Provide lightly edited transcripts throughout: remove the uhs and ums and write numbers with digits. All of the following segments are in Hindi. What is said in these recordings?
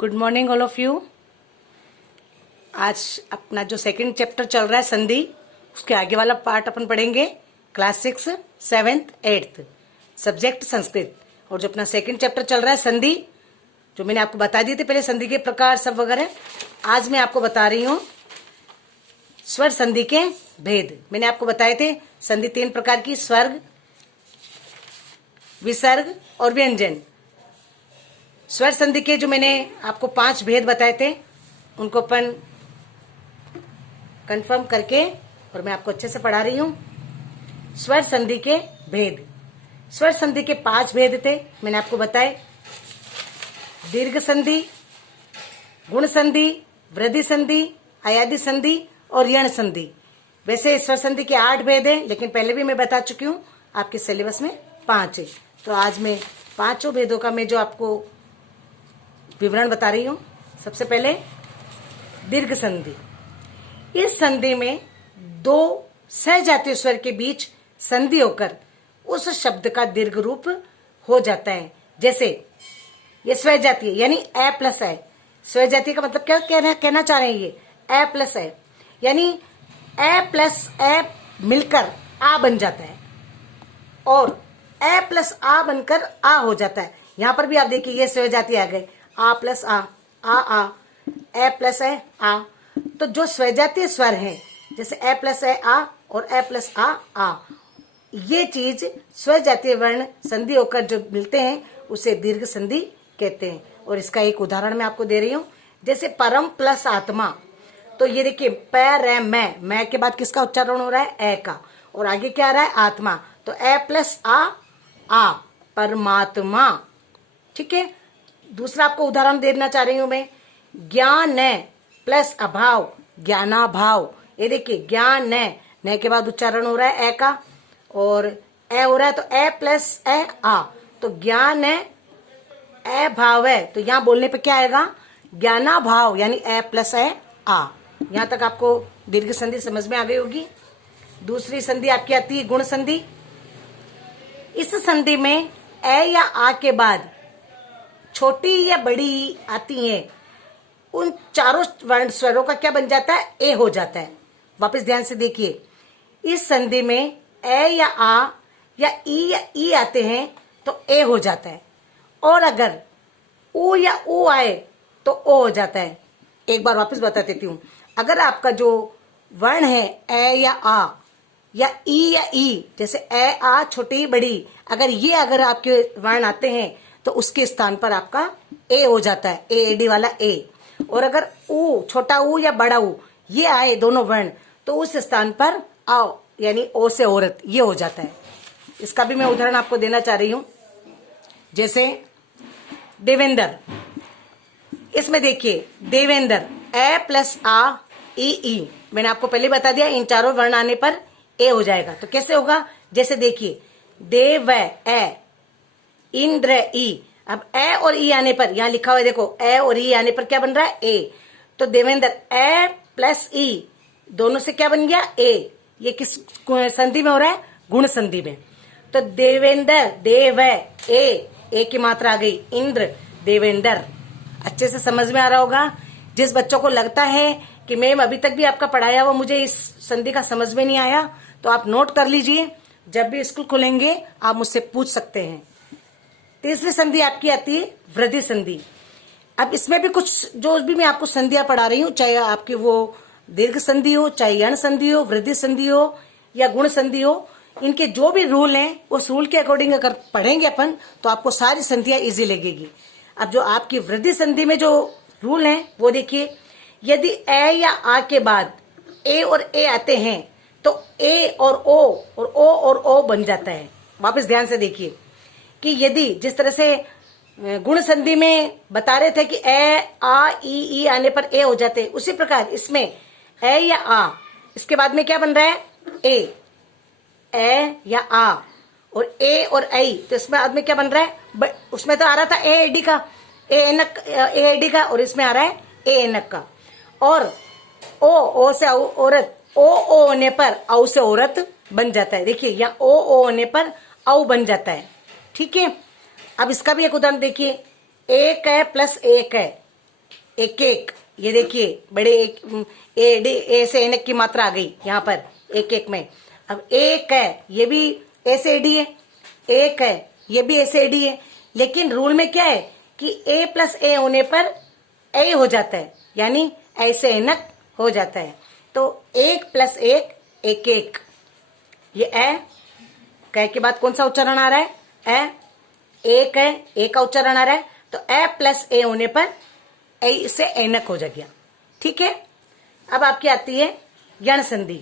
Good morning all of you. आज अपना जो सेकंड चैप्टर चल रहा है संधि, उसके आगे वाला पार्ट अपन पढ़ेंगे। Class 6, 7th, 8th, subject Sanskrit. और जो अपना सेकंड चैप्टर चल रहा है संधि, जो मैंने आपको बता दिए थे पहले संधि के प्रकार सब वगैरह, आज मैं आपको बता रही हूँ स्वर संधि के भेद। मैंने आपको बताए थे संधि 3 प्रकार की: स्वर्ग, विसर्ग और व्यंजन। स्वर संधि के जो मैंने आपको 5 भेद बताए थे, उनको अपन कंफर्म करके और मैं आपको अच्छे से पढ़ा रही हूं। स्वर संधि के भेद, स्वर संधि के 5 भेद थे, मैंने आपको बताए। दीर्घ संधि, गुण संधि, वृद्धि संधि, अयादि संधि और यण संधि। वैसे स्वर संधि के 8 भेद हैं, लेकिन पहले भी मैं बता चुकी हूँ, आपके सिलेबस में 5 है। तो आज मैं 5 भेदों का मैं जो आपको विवरण बता रही हूँ। सबसे पहले दीर्घ संधि। इस संधि में 2 सहजातीय स्वर के बीच संधि होकर उस शब्द का दीर्घ रूप हो जाता है। जैसे ये स्वजातीय यानी ए प्लस है। स्वजातीय का मतलब क्या कहना चाह रहे हैं? ये ए प्लस है यानी ए प्लस ए मिलकर आ बन जाता है और ए प्लस आ बनकर आ हो जाता है। यहां पर भी आप देखिए ये स्वजातीय आ गए, आ प्लस आ ए प्लस है आ। तो जो स्वजातीय स्वर है, जैसे ए प्लस है आ और ए प्लस आ, ये चीज स्वजातीय वर्ण संधि होकर जो मिलते हैं उसे दीर्घ संधि कहते हैं। और इसका एक उदाहरण मैं आपको दे रही हूं, जैसे परम प्लस आत्मा। तो ये देखिए पैर मैं के बाद किसका उच्चारण हो रहा है? ए का। और आगे क्या आ रहा है? आत्मा। तो ए प्लस आ परमात्मा। ठीक है। दूसरा आपको उदाहरण देना चाह रही हूं मैं, ज्ञान प्लस अभाव, ज्ञानाभाव। ये देखिए ज्ञान न के बाद उच्चारण हो रहा है ए का और ए हो रहा है, तो ए प्लस ए आ, तो ज्ञान ए भाव है। तो यहां बोलने पे क्या आएगा? ज्ञानाभाव यानी ए प्लस ए आ। यहां तक आपको दीर्घ संधि समझ में आ गई होगी। दूसरी संधि आपकी आती है गुण संधि। इस संधि में ए या आ के बाद छोटी या बड़ी आती हैं, उन चारों वर्ण स्वरों का क्या बन जाता है? ए हो जाता है। वापस ध्यान से देखिए, इस संधि में ए या आ या ई आते हैं तो ए हो जाता है, और अगर ऊ या ऊ आए तो ओ हो जाता है। एक बार वापस बता देती हूं, अगर आपका जो वर्ण है ए या आ या ई, जैसे ए आ छोटी बड़ी, अगर आपके वर्ण आते हैं तो उसके स्थान पर आपका ए हो जाता है, एडी वाला ए। और अगर ऊ, छोटा ऊ या बड़ा ऊ, ये आए दोनों वर्ण, तो उस स्थान पर आओ यानी ओ से औरत, ये हो जाता है। इसका भी मैं उदाहरण आपको देना चाह रही हूं, जैसे देवेंद्र। इसमें देखिए देवेंद्र ए प्लस आ ई, मैंने आपको पहले बता दिया इन चारों वर्ण आने पर ए हो जाएगा। तो कैसे होगा? जैसे देखिए देव ए, इंद्र ई। अब ए और ई आने पर, यहां लिखा हुआ है देखो, ए और ई आने पर क्या बन रहा है? ए। तो देवेंद्र ए प्लस ई, दोनों से क्या बन गया? ए। ये किस संधि में हो रहा है? गुण संधि में। तो देवेंद्र देव ए की मात्रा आ गई, इंद्र देवेंद्र। अच्छे से समझ में आ रहा होगा। जिस बच्चों को लगता है कि मैम अभी तक भी आपका पढ़ाया हुआ मुझे इस संधि का समझ में नहीं आया, तो आप नोट कर लीजिए, जब भी स्कूल खुलेंगे आप मुझसे पूछ सकते हैं। तीसरी संधि आपकी आती है वृद्धि संधि। अब इसमें भी कुछ जो भी मैं आपको संधियां पढ़ा रही हूं, चाहे आपकी वो दीर्घ संधि हो, चाहे यण संधि हो, वृद्धि संधि हो या गुण संधि हो, इनके जो भी रूल हैं उस रूल के अकॉर्डिंग अगर पढ़ेंगे अपन तो आपको सारी संधियां इजी लगेगी। अब जो आपकी वृद्धि संधि में जो रूल हैं वो देखिए, यदि ए या आ के बाद ए और ए आते हैं तो ए और ओ बन जाता है। वापस ध्यान से देखिए कि यदि जिस तरह से गुण संधि में बता रहे थे कि ए आ ई आने पर ए हो जाते हैं, उसी प्रकार इसमें ए या आ, इसके बाद में क्या बन रहा है? ए या आ और ए और आई, तो इसमें बाद में क्या बन रहा है? उसमें तो आ रहा था ए एडी का, ए एडी का, और इसमें आ रहा है ए एनक का। और ओ से औरत, ओ होने पर औ से औरत बन जाता है। देखिए यहाँ ओ होने पर औ बन जाता है। ठीक है। अब इसका भी एक उदाहरण देखिए, एक है प्लस एक है, एक एक, ये देखिए बड़े एक ए डी ए से एनक की मात्रा आ गई यहाँ पर एक एक में। अब एक है ये भी ए से एडी है, एक है ये भी ए से एडी है, लेकिन रूल में क्या है कि ए प्लस ए होने पर ए हो जाता है, यानी ऐसे एनक हो जाता है। तो एक प्लस एक एक एक, ये ए कै के बाद कौन सा उच्चारण आ रहा है? ए, एक है, ए का उच्चारण आ रहा है, तो ए प्लस ए होने पर ए से एनक हो गया। ठीक है, अब आपकी आती है यण संधि।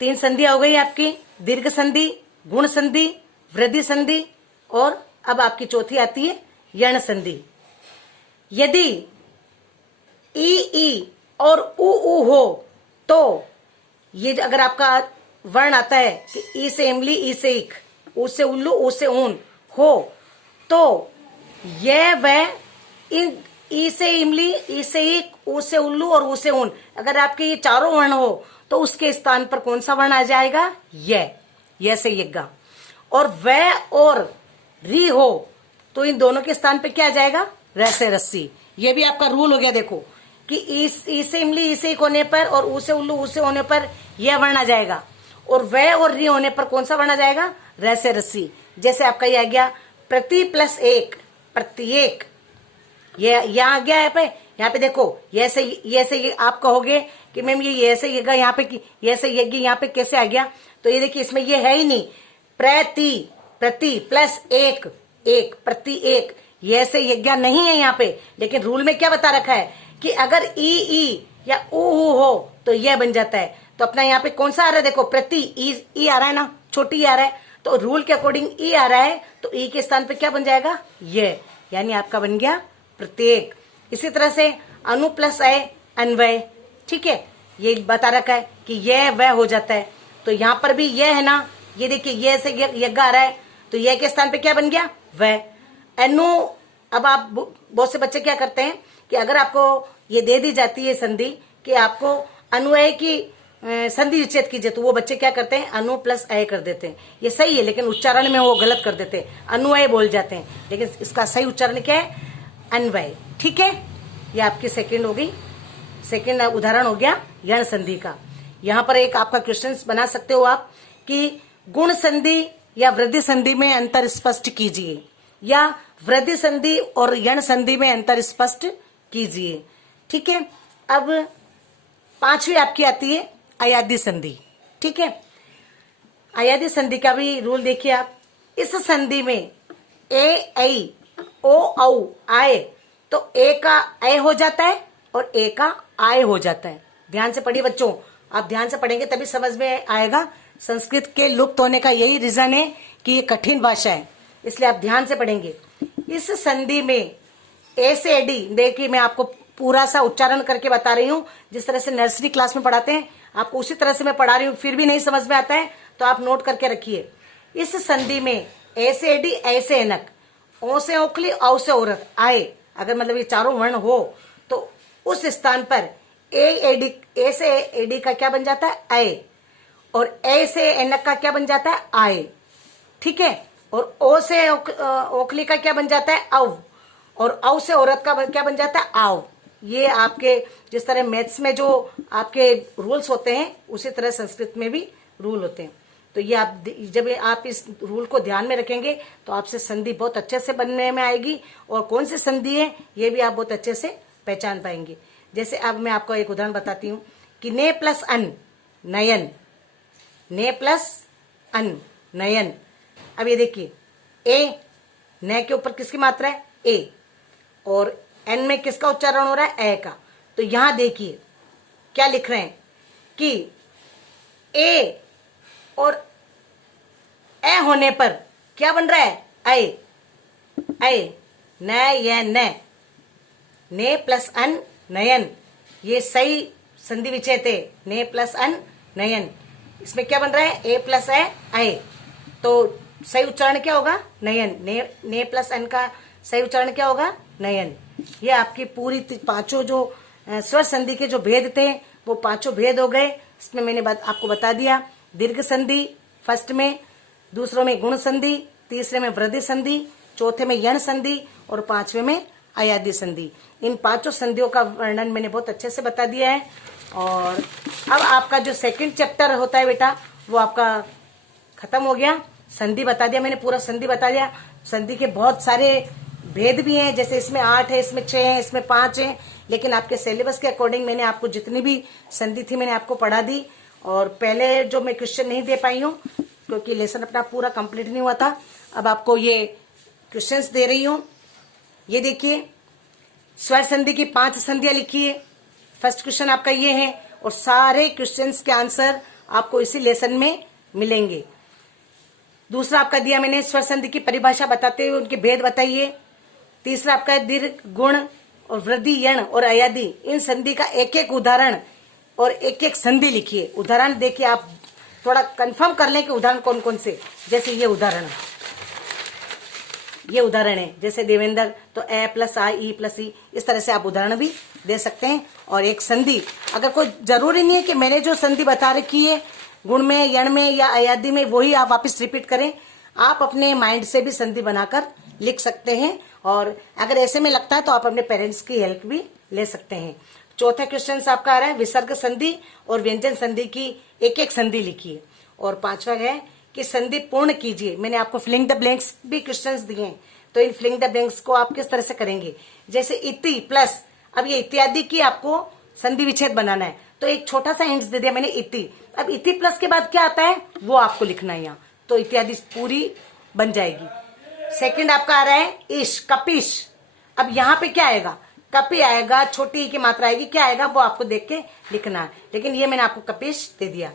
3 संधियां हो गई आपकी, दीर्घ संधि, गुण संधि, वृद्धि संधि, और अब आपकी चौथी आती है यण संधि। यदि ई और उ हो तो ये अगर आपका वर्ण आता है कि ई से इमली, ई से इक, उ से उल्लू, उ से ऊन हो, तो यह वह इन ई से इमली, ई से इक, उ से उल्लू और उ से ऊन, अगर आपके ये चारों वर्ण हो तो उसके स्थान पर कौन सा वर्ण आ जाएगा? यह से यज्ञा। और वह और री हो तो इन दोनों के स्थान पे क्या आ जाएगा? र से रस्सी। ये भी आपका रूल हो गया, देखो कि ई से इमली, ई से इक होने पर और उ से उल्लू, उ से होने पर यह वर्ण आ जाएगा, और वह और री होने पर कौन सा वर्ण आ जाएगा? र से रस्सी। जैसे आपका ये आ गया प्रति प्लस एक, प्रत्येक, ये यहाँ आ गया यहाँ पे देखो, ये से आप कहोगे कि मैम ये से ये यहाँ पे ये से ये यहाँ पे कैसे आ गया? तो ये देखिए इसमें ये है ही नहीं, प्रति प्लस एक, एक प्रति एक, ये से यज्ञ नहीं है यहाँ पे, लेकिन रूल में क्या बता रखा है कि अगर ई या ऊ हो तो यह बन जाता है। तो अपना यहाँ पे कौन सा आ रहा है? देखो प्रति ई आ रहा है ना, छोटी आ रहा है, तो रूल के अकॉर्डिंग ई आ रहा है, तो ई के स्थान पे क्या बन जाएगा? ये, यानी आपका बन गया प्रत्येक। इसी तरह से अनु प्लस अय, अन्वय। ठीक है, ये बता रखा है कि यह वह हो जाता है, तो यहाँ पर भी यह है ना, ये देखिए यह से यज्ञ आ रहा है, तो यह के स्थान पे क्या बन गया? वह। अनु, अब आप बहुत से बच्चे क्या करते हैं कि अगर आपको ये दे दी जाती है संधि कि आपको अनुअय की संधि विच्छेद कीजिए, तो वो बच्चे क्या करते हैं? अनु प्लस अय कर देते हैं। ये सही है, लेकिन उच्चारण में वो गलत कर देते हैं, अनुअय बोल जाते हैं, लेकिन इसका सही उच्चारण क्या है? अन्वय। ठीक है, ये आपकी सेकंड हो गई, सेकंड उदाहरण हो गया यण संधि का। यहाँ पर एक आपका क्वेश्चन बना सकते हो आप कि गुण संधि या वृद्धि संधि में अंतर स्पष्ट कीजिए, या वृद्धि संधि और यण संधि में अंतर स्पष्ट कीजिए। ठीक है, अब 5वीं आपकी आती है अयादी संधि। ठीक है, अयादी संधि का भी रूल देखिए आप। इस संधि में ए ऐ ओ औ आए, तो ए का ए हो जाता है और ए का आय हो जाता है। ध्यान से पढ़िए बच्चों, आप ध्यान से पढ़ेंगे तभी समझ में आएगा। संस्कृत के लुप्त होने का यही रीजन है कि ये कठिन भाषा है, इसलिए आप ध्यान से पढ़ेंगे। इस संधि में ए से एडी, देखिए मैं आपको पूरा सा उच्चारण करके बता रही हूँ, जिस तरह से नर्सरी क्लास में पढ़ाते हैं आपको उसी तरह से मैं पढ़ा रही हूँ, फिर भी नहीं समझ में आता है तो आप नोट करके रखिए। इस संधि में ए से एडी, ए से एनक, ओ से ओखली, औ से औरत आए, अगर मतलब ये चारों वर्ण हो तो उस स्थान पर ए से एडी का क्या बन जाता है? आए, और ए से एनक का क्या बन जाता है? आए। ठीक है, और ओ से ओखली का क्या बन जाता है? औ, और औ से औरत का क्या बन जाता है? आव। ये आपके जिस तरह मैथ्स में जो आपके रूल्स होते हैं उसी तरह संस्कृत में भी रूल होते हैं। तो ये आप जब आप इस रूल को ध्यान में रखेंगे तो आपसे संधि बहुत अच्छे से बनने में आएगी, और कौन सी संधि है ये भी आप बहुत अच्छे से पहचान पाएंगे। जैसे अब मैं आपको एक उदाहरण बताती हूँ कि ने प्लस अन, नयन, ने प्लस अन, नयन। अब ये देखिए ए, न के ऊपर किसकी मात्रा है? ए, और एन में किसका उच्चारण हो रहा है? ए का। तो यहां देखिए क्या लिख रहे हैं कि ए और ए होने पर क्या बन रहा है? ऐ, ऐ, न या ने प्लस अन, नयन। ये सही संधि विच्छेद है, ने प्लस अन, नयन। इसमें क्या बन रहा है? ए प्लस ऐ, तो सही उच्चारण क्या होगा? नयन। ने प्लस अन का सही उच्चारण क्या होगा? नयन। ये आपकी पूरी 5 जो स्वर संधि के जो भेद थे वो 5 भेद हो गए। इसमें मैंने आपको बता दिया, दीर्घ संधि फर्स्ट में, दूसरों में गुण संधि, तीसरे में वृद्धि संधि, चौथे में यण संधि और 5वें में अयादी संधि। इन 5 संधियों का वर्णन मैंने बहुत अच्छे से बता दिया है। और अब आपका जो सेकंड चैप्टर होता है बेटा, वो आपका खत्म हो गया। संधि बता दिया मैंने, पूरा संधि बता दिया। संधि के बहुत सारे भेद भी हैं, जैसे इसमें 8 है, इसमें 6 है, इसमें 5 है, लेकिन आपके सिलेबस के अकॉर्डिंग मैंने आपको जितनी भी संधि थी मैंने आपको पढ़ा दी। और पहले जो मैं क्वेश्चन नहीं दे पाई हूँ क्योंकि लेसन अपना पूरा कंप्लीट नहीं हुआ था, अब आपको ये क्वेश्चंस दे रही हूँ। ये देखिए, स्वर संधि की 5 संधियां लिखी है। फर्स्ट क्वेश्चन आपका ये है, और सारे क्वेश्चंस के आंसर आपको इसी लेसन में मिलेंगे। दूसरा आपका दिया मैंने, स्वर संधि की परिभाषा बताते हुए उनके भेद बताइए। तीसरा आपका है दीर्घ, गुण और वृद्धि, यण और अयादी, इन संधि का एक एक उदाहरण और एक एक संधि लिखिए। उदाहरण देखिए, आप थोड़ा कंफर्म कर लें कि उदाहरण कौन कौन से। जैसे ये उदाहरण है, जैसे देवेंद्र, तो ए प्लस आई ई प्लस ई, इस तरह से आप उदाहरण भी दे सकते हैं। और एक संधि, अगर कोई जरूरी नहीं है कि मैंने जो संधि बता रखी है गुण में, यण में या अयादी में, वही आप वापस रिपीट करें। आप अपने माइंड से भी संधि बनाकर लिख सकते हैं, और अगर ऐसे में लगता है तो आप अपने पेरेंट्स की हेल्प भी ले सकते हैं। चौथा क्वेश्चन आपका आ रहा है विसर्ग संधि और व्यंजन संधि की एक एक संधि लिखिए। और पांचवा है कि संधि पूर्ण कीजिए। मैंने आपको फिलिंग द ब्लैंक्स भी क्वेश्चंस दिए हैं, तो इन फिलिंग द ब्लैंक्स को आप किस तरह से करेंगे। जैसे इति प्लस, अब ये इत्यादि की आपको संधि विच्छेद बनाना है, तो एक छोटा सा हिंट्स दे दिया मैंने, इति। अब इति प्लस के बाद क्या आता है वो आपको लिखना है यहाँ, तो इत्यादि पूरी बन जाएगी। सेकंड आपका आ रहा है इश, कपिश। अब यहाँ पे क्या आएगा, कपि आएगा, छोटी की मात्रा आएगी, क्या आएगा वो आपको देख के लिखना है, लेकिन ये मैंने आपको कपिश दे दिया।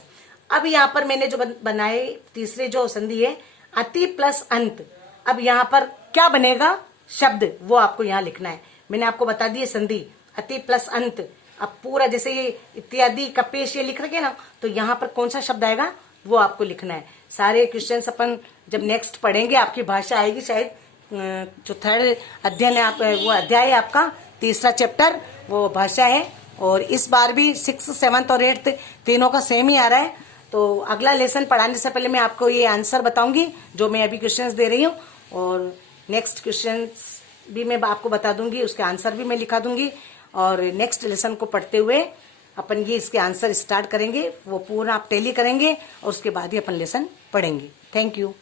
अब यहाँ पर मैंने जो बनाए तीसरे जो संधि है अति प्लस अंत, अब यहाँ पर क्या बनेगा शब्द, वो आपको यहाँ लिखना है। मैंने आपको बता दी संधि अति प्लस अंत। अब पूरा जैसे ये इत्यादि कपेश ये लिख रखे ना, तो यहाँ पर कौन सा शब्द आएगा वो आपको लिखना है। सारे क्वेश्चंस अपन जब नेक्स्ट पढ़ेंगे, आपकी भाषा आएगी शायद, जो थर्ड अध्ययन है आप, वो अध्याय है आपका तीसरा चैप्टर, वो भाषा है। और इस बार भी 6th 7th और 8th तीनों का सेम ही आ रहा है। तो अगला लेसन पढ़ाने से पहले मैं आपको ये आंसर बताऊंगी जो मैं अभी क्वेश्चंस दे रही हूँ, और नेक्स्ट क्वेश्चंस भी मैं आपको बता दूंगी, उसके आंसर भी मैं लिखा दूंगी। और नेक्स्ट लेसन को पढ़ते हुए अपन ये इसके आंसर स्टार्ट करेंगे, वो पूरा आप टैली करेंगे और उसके बाद ही अपन लेसन पढ़ेंगे। Thank you.